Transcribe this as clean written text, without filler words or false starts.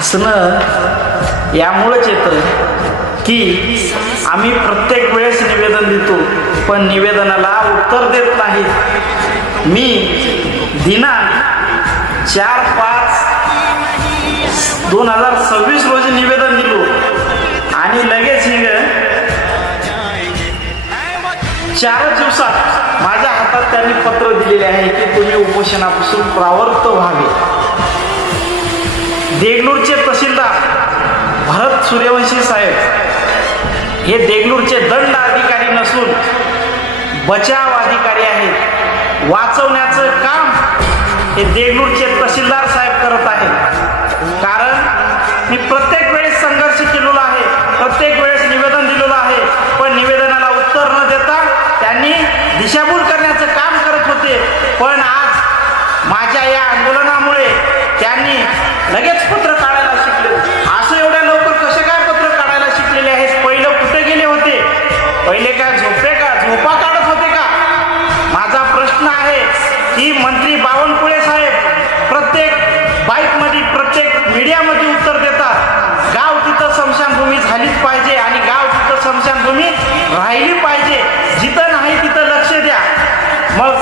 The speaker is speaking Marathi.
हसणं यामुळेच येतं की आम्ही प्रत्येक वेळेस निवेदन देतो, पण निवेदनाला उत्तर देत नाही. मी दिनांक 4/5/2026 रोजी निवेदन दिलो आणि लगेच 4 दिवसात माझ्या हातात त्यांनी पत्र दिलेले आहे की तुम्ही उपोषणापासून परावृत्त व्हावे. देगलूरचे तहसीलदार भरत सूर्यवंशी साहेब हे देगलूरचे दंड अधिकारी नसून बचाव अधिकारी आहेत. वाचवण्याचं काम हे देगलूरचे तहसीलदार साहेब करत आहेत. कारण मी प्रत्येक वेळेस संघर्ष केलेला आहे, प्रत्येक वेळेस निवेदन दिलेलं आहे, पण निवेदनाला उत्तर न देता त्यांनी दिशाभूल करण्याचं काम करत होते. पण आज माझ्या या आंदोलनामुळे त्यांनी लगेच पत्र काढायला शिकले. असं एवढ्या लवकर कसे काय पत्र काढायला शिकलेले आहेत? पहिलं कुठे गेले होते? पहिले काय झोपा काढत होते का? माझा प्रश्न आहे की मंत्री बावनकुळे साहेब प्रत्येक बाईकमध्ये, प्रत्येक मीडियामध्ये उत्तर देतात. गाव तिथं स्मशानभूमी झालीच पाहिजे आणि गाव तिथं स्मशानभूमी राहिली पाहिजे. जिथं नाही तिथं लक्ष द्या. मग